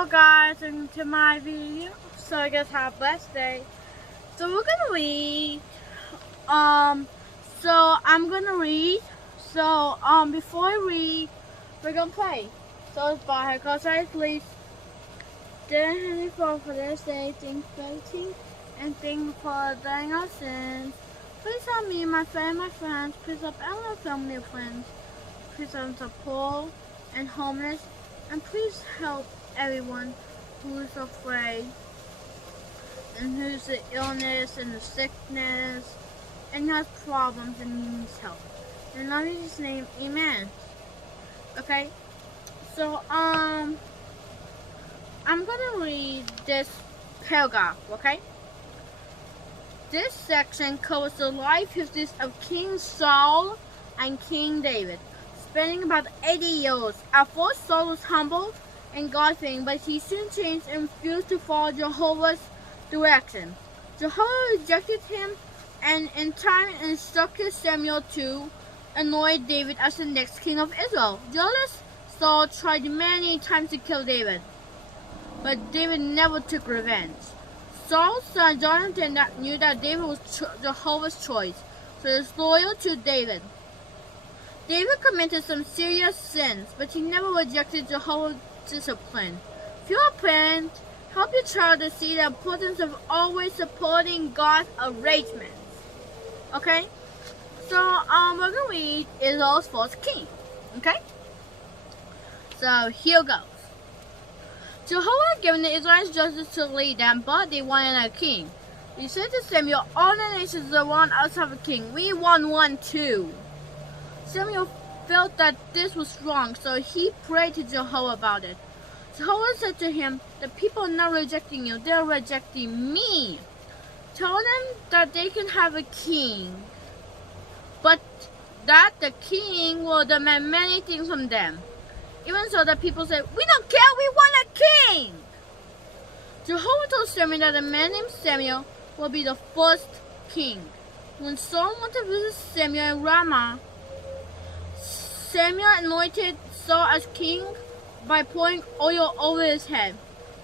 Hello guys, and to my video. So I guess have a blessed day. So we're gonna read. So I'm gonna read. So before I read, we're gonna pray. So it's by God says, please. Dear Heavenly Father, for this day, thank you for everything, and thank you for dying our sins. Please help me, my friends. Please help all our family and friends. Please help the poor and homeless, and please help everyone who is afraid and who's the illness and the sickness and has problems and needs help. In Jesus' name, amen. Okay, so I'm gonna read this paragraph, okay? This section covers the life histories of King Saul and King David, spending about 80 years. At first, Saul was humble and God-fearing, but he soon changed and refused to follow Jehovah's direction. Jehovah rejected him and in time instructed Samuel to anoint David as the next king of Israel. Jealous Saul tried many times to kill David, but David never took revenge. Saul's son Jonathan knew that David was Jehovah's choice, so he was loyal to David. David committed some serious sins, but he never rejected Jehovah's discipline. If you're a parent, help your child to see the importance of always supporting God's arrangements. Okay? So, we're going to read Israel's first king. Okay? So, here goes. Jehovah had given the Israelites judges to lead them, but they wanted a king. He said to Samuel, all the nations around us have a king. We want one too. Samuel felt that this was wrong, so he prayed to Jehovah about it. Jehovah said to him, the people are not rejecting you, they're rejecting me. Tell them that they can have a king, but that the king will demand many things from them. Even so, the people said, we don't care, we want a king. Jehovah told Samuel that a man named Samuel will be the first king. When Saul went to visit Samuel in Ramah, Samuel anointed Saul as king by pouring oil over his head.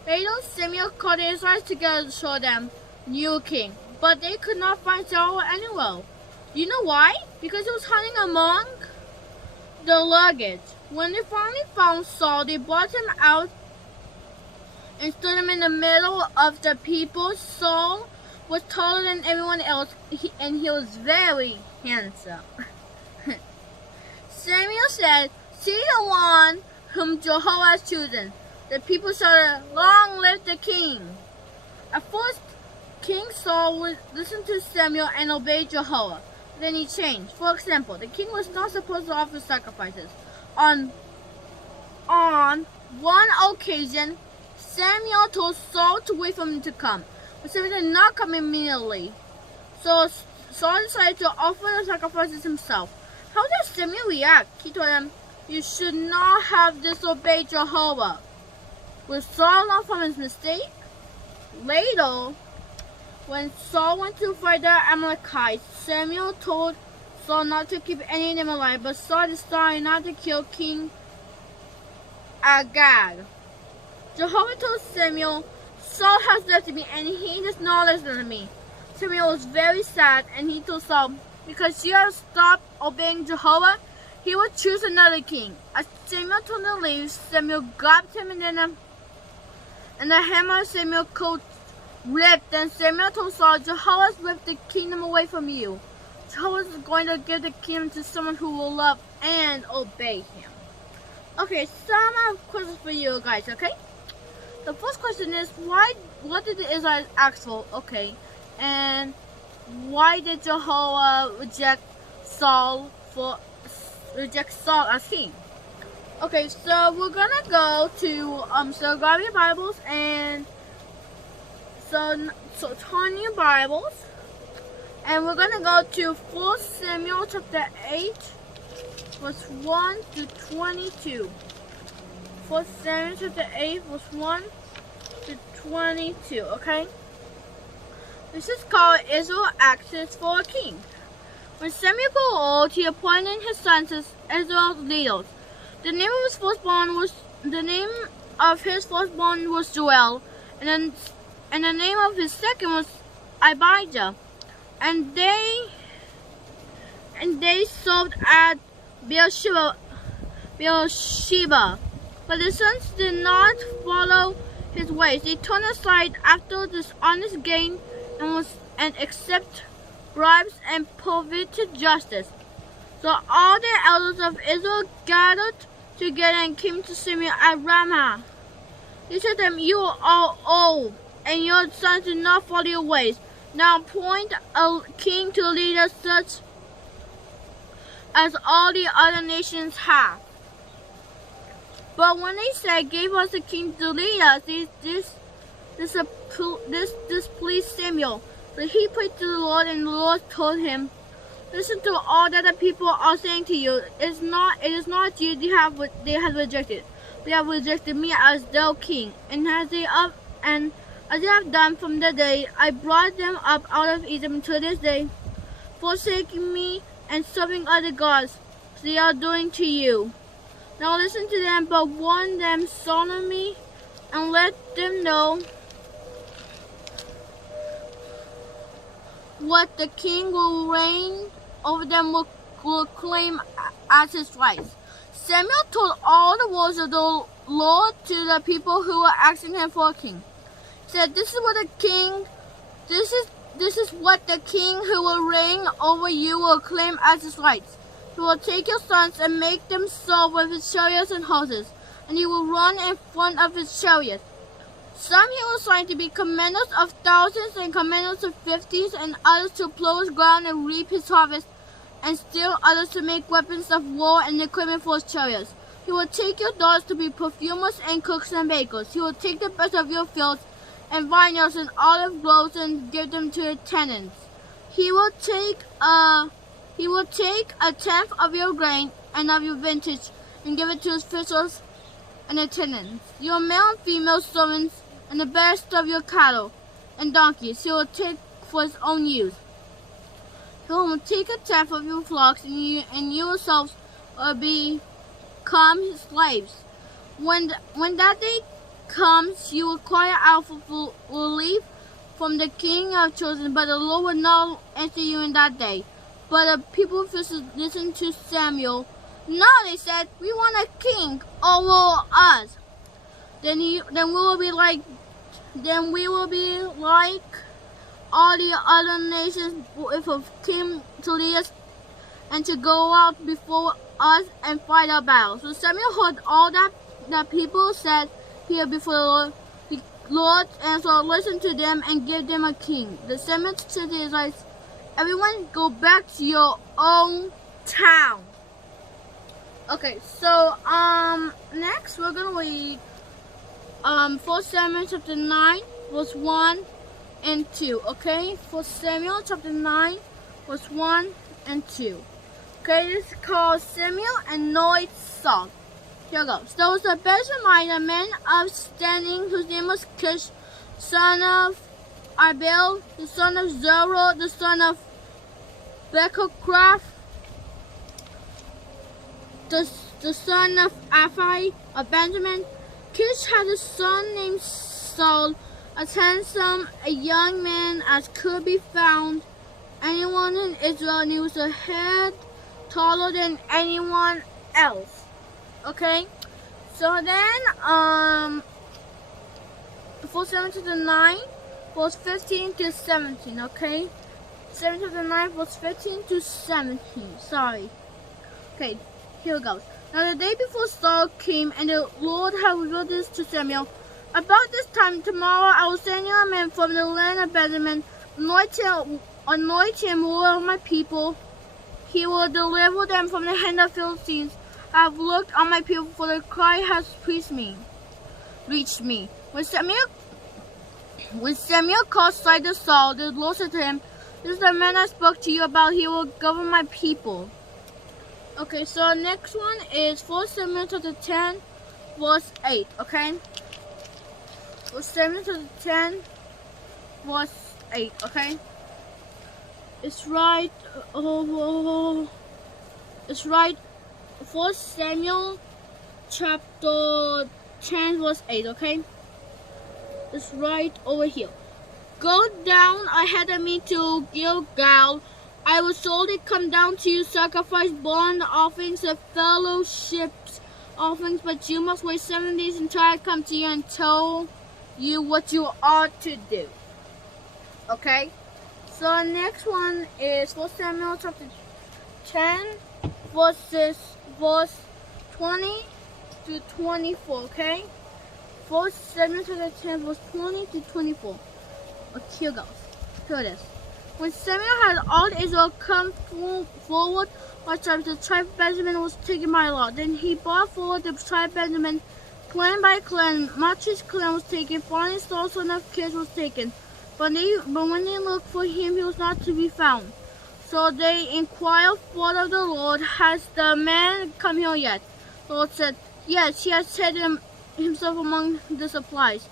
Later, Samuel called the Israelites together to show them new king, but they could not find Saul anywhere. You know why? Because he was hiding among the luggage. When they finally found Saul, they brought him out and stood him in the middle of the people. Saul was taller than everyone else, and he was very handsome. Samuel said, see the one whom Jehovah has chosen. The people shouted, long live the king. At first, King Saul would listen to Samuel and obey Jehovah. Then he changed. For example, the king was not supposed to offer sacrifices. On one occasion, Samuel told Saul to wait for him to come, but Samuel did not come immediately. So Saul decided to offer the sacrifices himself. How did Samuel react? He told him, you should not have disobeyed Jehovah. Was Saul not from his mistake? Later, when Saul went to fight the Amalekites, Samuel told Saul not to keep any of them alive, but Saul decided not to kill King Agag. Jehovah told Samuel, Saul has left me and he does not listen to me. Samuel was very sad and he told Saul, because you have stopped obeying Jehovah, he would choose another king. As Samuel told him to leave, Samuel grabbed him and the hammer of Samuel's coat ripped. Then Samuel told Saul, Jehovah has ripped the kingdom away from you. Jehovah is going to give the kingdom to someone who will love and obey him. Okay, some questions for you guys, okay? The first question is, what did the Israelites ask for? Okay, and why did Jehovah reject Saul as king? Okay, so we're gonna go to so grab your Bibles and so turn your Bibles, and we're gonna go to 1 Samuel chapter 8, verse 1 to 22. 1 Samuel chapter 8, verse 1 to 22. Okay. This is called Israel Actions for a King. When Samuel grew old, he appointed his sons as Israel's leaders. The name of his firstborn was of his firstborn was Joel, and the name of his second was Abijah. And they served at Beersheba. But the sons did not follow his ways. They turned aside after dishonest gain and accept bribes and perverted justice. So all the elders of Israel gathered together and came to Samuel at Ramah. They said to him, "You are all old, and your sons do not follow your ways. Now appoint a king to lead us such as all the other nations have." But when they said, "Give us a king to lead us," this displeased Samuel. So he prayed to the Lord, and the Lord told him, "Listen to all that the people are saying to you. It is not you they have rejected. They have rejected me as their king, and as they have done from the day I brought them up out of Egypt to this day, forsaking me and serving other gods, they are doing to you. Now listen to them, but warn them solemnly, and let them know what the king will reign over them will claim as his rights." Samuel told all the words of the Lord to the people who were asking him for a king. He said, This is what the king who will reign over you will claim as his rights. He will take your sons and make them serve with his chariots and horses, and he will run in front of his chariots. Some he will assign to be commanders of thousands and commanders of fifties, and others to plow his ground and reap his harvest, and still others to make weapons of war and equipment for his chariots. He will take your daughters to be perfumers and cooks and bakers. He will take the best of your fields and vineyards and olive groves and give them to your tenants. He will take a tenth of your grain and of your vintage and give it to his officials and attendants, your male and female servants, and the best of your cattle and donkeys he will take for his own use. He will take a tenth of your flocks, and you yourselves will become his slaves. When that day comes, you will cry out for relief from the king you have chosen, but the Lord will not answer you in that day. But the people officials listened to Samuel. "No," they said, "we want a king over us. Then we will be like all the other nations with a king to lead us and to go out before us and fight our battles." So Samuel heard all that the people said here before the Lord, and so listened to them and gave them a king. The Samuel said to the Israelites, "Everyone go back to your own town." Okay, so next we're gonna read 1 Samuel chapter 9 verse 1 and 2. Okay, 1 Samuel chapter 9 verse 1 and 2. Okay, this is called Samuel Anoints Saul. Here goes. There was a Benjamite, a man of standing, whose name was Kish, son of Abiel, the son of Zerah, the son of Bechorath, the son of Aphi of Benjamin. Kish had a son named Saul, as handsome a young man as could be found anyone in Israel, and he was a head taller than anyone else. Okay, so then 1 Samuel 9 verse 15 to 17. Okay, 7 chapter 9 verse 15 to 17. Sorry. Okay, here it goes. Now the day before Saul came, and the Lord had revealed this to Samuel. About this time tomorrow I will send you a man from the land of Benjamin, anoint him ruler of my people. He will deliver them from the hand of Philistines. I have looked on my people, for the cry has reached me. When Samuel caught sight of Saul, the Lord said to him, "This is the man I spoke to you about. He will govern my people." Okay, so next one is 1 Samuel chapter 10, verse 8. Okay, 1 Samuel chapter 10, verse 8. Okay, it's right. It's right. 1 Samuel chapter 10 verse 8, okay? It's right over here. Go down ahead of me to Gilgal. I will surely come down to you, sacrifice burnt offerings and fellowship offerings, but you must wait 7 days until I come to you and tell you what you ought to do. Okay? So next one is 1 Samuel chapter 10, verse 20 to 24, okay? 1 Samuel chapter 10, verse 20 to 24. Here goes. Here it is. When Samuel had all Israel come forward by tribes, the tribe of Benjamin was taken by lot. Then he brought forward the tribe of Benjamin, clan by clan. Machir's clan was taken. Finally, Saul son of Kish was taken. But when they looked for him, he was not to be found. So they inquired of the Lord, has the man come here yet? The Lord said, yes, he has hidden himself among the supplies.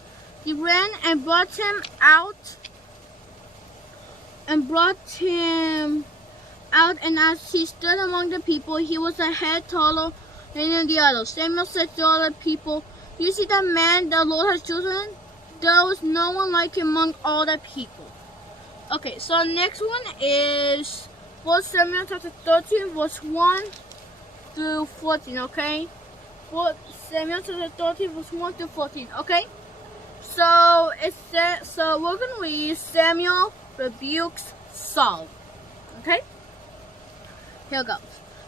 He ran and brought him out, and as he stood among the people, he was a head taller than the others. Samuel said to all the people, you see the man the Lord has chosen? There was no one like him among all the people. Okay, so next one is 1 Samuel chapter 13, verse 1 through 14, okay? 1 Samuel chapter 13, verse 1 through 14, okay? So we're going to read Samuel rebukes Saul, okay? Here goes.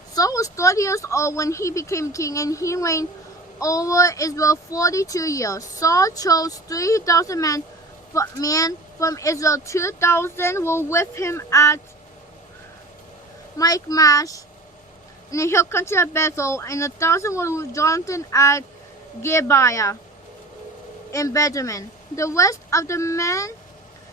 Saul was 30 years old when he became king, and he reigned over Israel 42 years. Saul chose 3,000 men from Israel. 2,000 were with him at Michmash in the hill country of Bethel, and 1,000 were with Jonathan at Gibeah in Benjamin. The rest of the men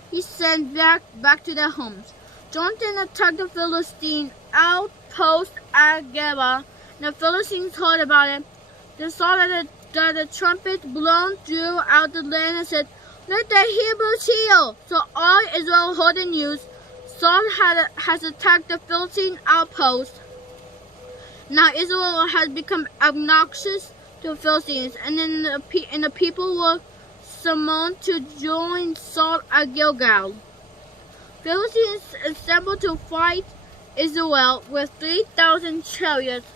he sent back to their homes. Jonathan attacked the Philistine outpost at Gibeah, and the Philistines heard about it. They saw that the trumpet blown throughout the land and said, let the Hebrews hear. So all Israel heard the news. Saul has attacked the Philistine outpost. Now Israel has become obnoxious to the Philistines, and the people were summoned to join Saul at Gilgal. Philistines assembled to fight Israel with 3,000 chariots,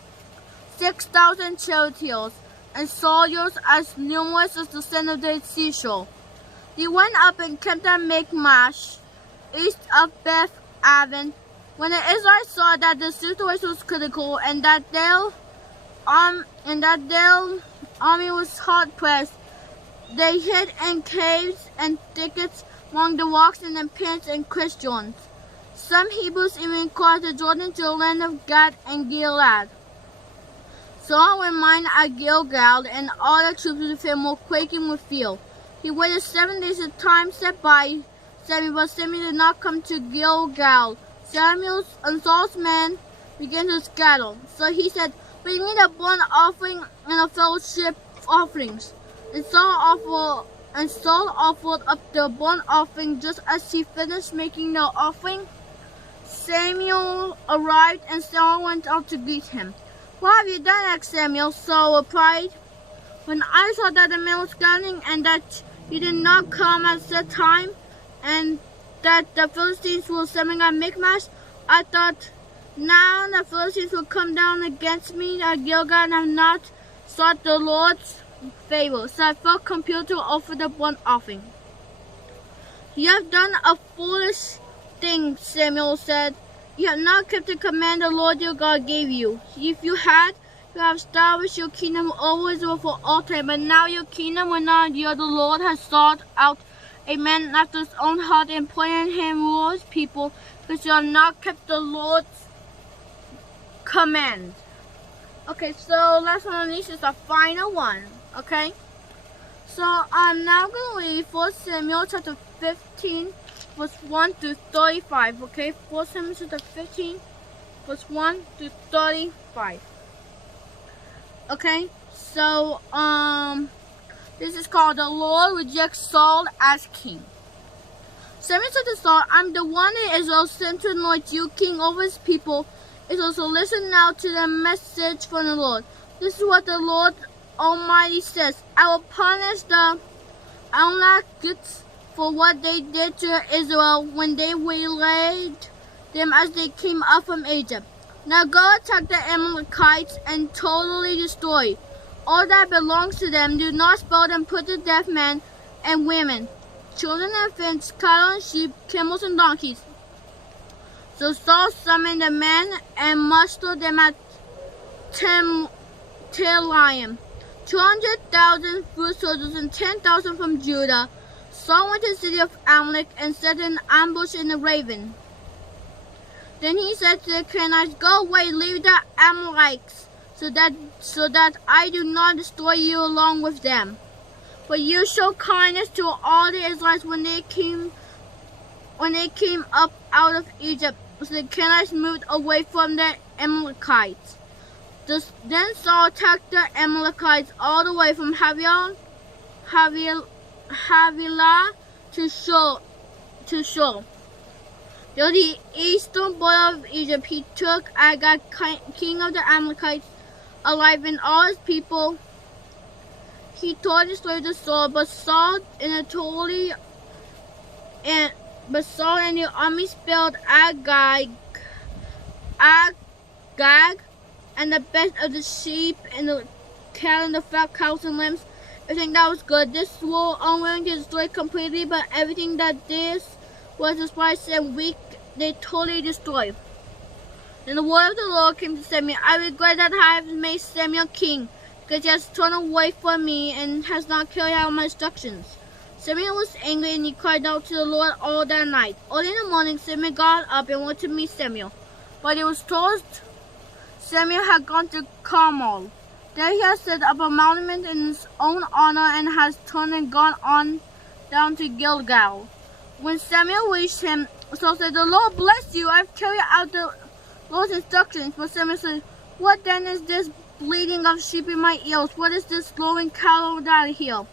6,000 charioteers, and soldiers as numerous as the sand of the seashore. They went up and camped at Michmash, east of Beth Aven. When the Israelites saw that the situation was critical and that their army was hard pressed, they hid in caves and thickets among the rocks and in pits and crevices. Some Hebrews even crossed the Jordan to the land of Gad and Gilead. Saul remained at Gilgal, and all the troops with him were quaking with fear. He waited 7 days. The time set by Samuel, but Samuel did not come to Gilgal. Samuel and Saul's men began to scatter. So he said, bring me the burnt offering and the fellowship offerings. And Saul offered up the burnt offering. Just as he finished making the offering, Samuel arrived, and Saul went out to greet him. What have you done? asked Samuel. Saul replied, when I saw that the man was scattering, and that you did not come at that time, and that the Philistines were assembling at Michmash, I thought, now the Philistines will come down against me at Gilgal, and have not sought the Lord's favor. So I felt compelled to offer the burnt offering. You have done a foolish thing, Samuel said. You have not kept the command the Lord your God gave you. If you had, you have established your kingdom over Israel for all time. But now your kingdom will not endure. The Lord has sought out a man after his own heart and appointed him rule his people, because you have not kept the Lord's command. Okay, so last one on this is the final one. Okay, so I'm now going to read 1 Samuel chapter 15, verse 1 to 35. Okay, 1 Samuel chapter 15, verse 1 to 35. Okay, so this is called The Lord Rejects Saul as King. Samuel said to Saul, I'm the one in Israel sent to anoint you king over his people. Israel, so listen now to the message from the Lord. This is what the Lord Almighty says, I will punish the Amalekites for what they did to Israel when they waylaid them as they came up from Egypt. Now go attack the Amalekites and totally destroy all that belongs to them. Do not spare them, put to death men and women, children and infants, cattle and sheep, camels and donkeys. So Saul summoned the men and mustered them at Telaim, 200,000 foot soldiers and 10,000 from Judah. Saul went to the city of Amalek and set an ambush in the Raven. Then he said to the Canaanites, go away, leave the Amalekites, so that I do not destroy you along with them. But you show kindness to all the Israelites when they came up out of Egypt. So the Canaanites moved away from the Amalekites. Then Saul attacked the Amalekites all the way from Havilah to Shur. Near the eastern border of Egypt, he took Agag, king of the Amalekites, alive, and all his people. He tore the slaves to Saul, but Saul and the army spared Agag, and the best of the sheep and the cattle and the fat cows and lambs. Everything that was good. This war unwilling to destroy completely, but everything that this was despised and weak, they totally destroyed. Then the word of the Lord came to Samuel. I regret that I have made Samuel king, because he has turned away from me and has not carried out my instructions. Samuel was angry and he cried out to the Lord all that night. Early in the morning, Samuel got up and went to meet Samuel. But he was told Samuel had gone to Carmel. There he has set up a monument in his own honor and has turned and gone on down to Gilgal. When Samuel reached him, Saul said, the Lord bless you. I've carried out the Lord's instructions. But Samuel said, what then is this bleating of sheep in my ears? What is this lowing cattle that I hear?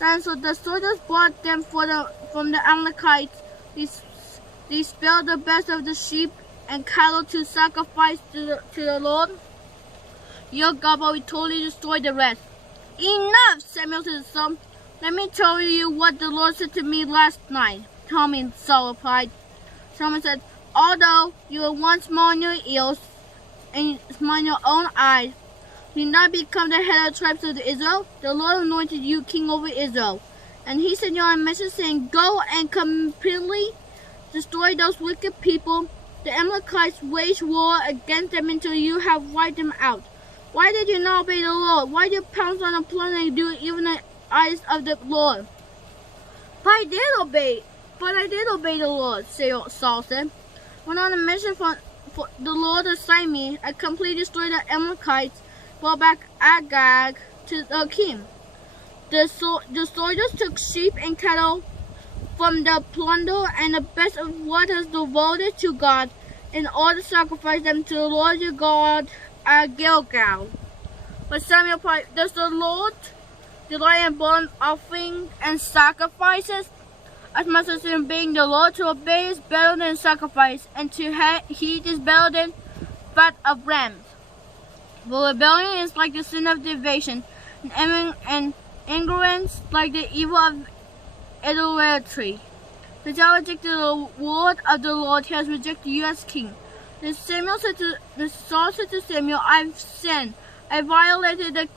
And so the soldiers brought them from the Amalekites. They spared the best of the sheep and cattle to sacrifice to the Lord your God, but we totally destroyed the rest. Enough, Samuel said to Saul. Let me tell you what the Lord said to me last night. Tell me, Saul replied. Samuel said, although you were once small in your ears and small in your own eyes, did not become the head of the tribes of Israel, the Lord anointed you king over Israel. And he sent you on a mission saying, go and completely destroy those wicked people. The Amalekites wage war against them until you have wiped them out. Why did you not obey the Lord? Why did you pounce on the plunder and do even the eyes of the Lord? But I did obey the Lord, Saul said. When on a mission for the Lord assigned me, I completely destroyed the Amalekites, brought back Agag to the king. The soldiers took sheep and cattle from the plunder and the best of what is devoted to God, in order to sacrifice them to the Lord your God at Gilgal. But Samuel replied, does the Lord delight in burnt offering and sacrifices? As much as in obeying the Lord, to obey is better than sacrifice, and to heed is better than fat of rams. For rebellion is like the sin of division, and ignorance like the evil of idolatry. Because thou rejected the word of the Lord, he has rejected you as king. Then Saul said to Samuel, I've sinned. I violated the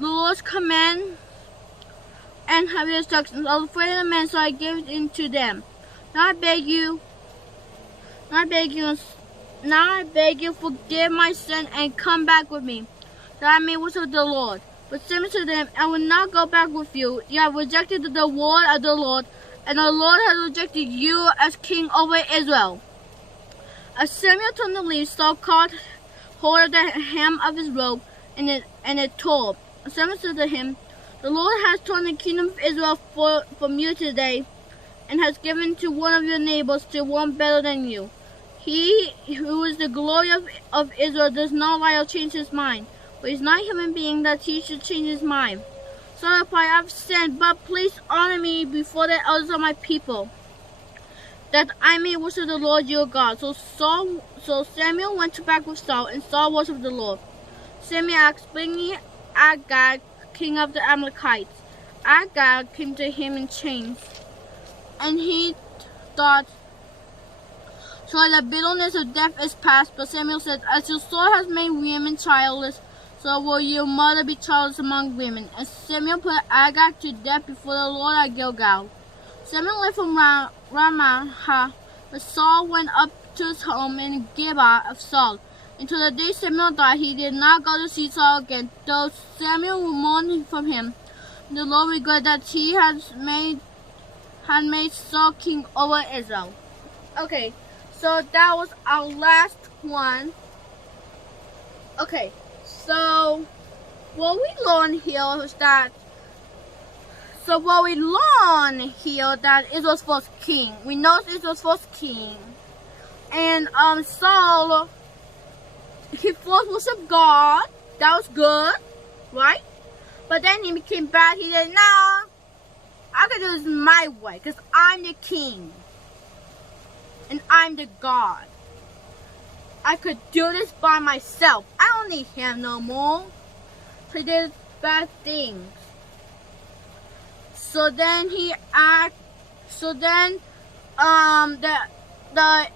Lord's command and have your instructions. I was afraid of the men, so I gave it in to them. Now I beg you, forgive my sin and come back with me, that I may worship the Lord. But Samuel said to them, I will not go back with you. You have rejected the word of the Lord, and the Lord has rejected you as king over Israel. As Samuel turned to leave, Saul caught hold of the hem of his robe, and it tore. Samuel said to him, the Lord has torn the kingdom of Israel from you today, and has given to one of your neighbors, to one better than you. He who is the glory of Israel does not lie or change his mind, but he is not a human being that he should change his mind. So I replied, I have sinned, but please honor me before the elders of my people, that I may worship the Lord your God. So Samuel went back with Saul, and Saul worshipped the Lord. Samuel asked, bring Agag, king of the Amalekites. Agag came to him in chains, and he thought, so the bitterness of death is past. But Samuel said, as your sword has made women childless, so will your mother be childless among women. And Samuel put Agag to death before the Lord at Gilgal. Samuel left from Ramah, but Saul went up to his home in Gibeah of Saul. Until the day Samuel died, he did not go to see Saul again. Though Samuel mourned from him, the Lord regretted that he had made Saul king over Israel. Okay, so that was our last one. Okay, so what we learned here was that Israel's first king. We know Israel's first king. And Saul, he first worshiped God. That was good, right? But then he became bad. He said, nah, I can do this my way, because I'm the king. And I'm the God. I could do this by myself. I don't need him no more. So he did bad things. So then the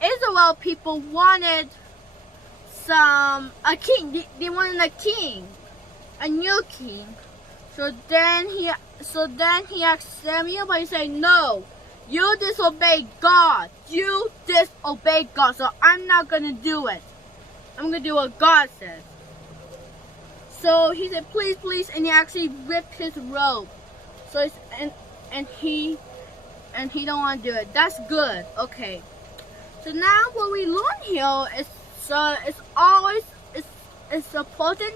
Israel people wanted a king. They wanted a king, a new king. So then he asked Samuel, but he said, no, you disobeyed God. You disobeyed God. So I'm not gonna do it. I'm gonna do what God says. So he said, please, please, and he actually ripped his robe. So he don't want to do it. That's good. Okay. So now what we learn here is it's important.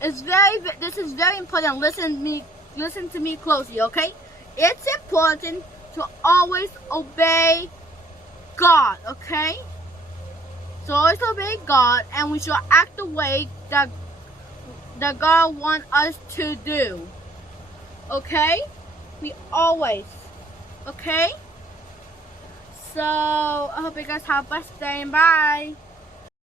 This is very important. Listen to me closely, okay? It's important to always obey God, okay? So always obey God, and we should act the way that God wants us to do. Okay? We always. Okay? So I hope you guys have a blessed day and bye.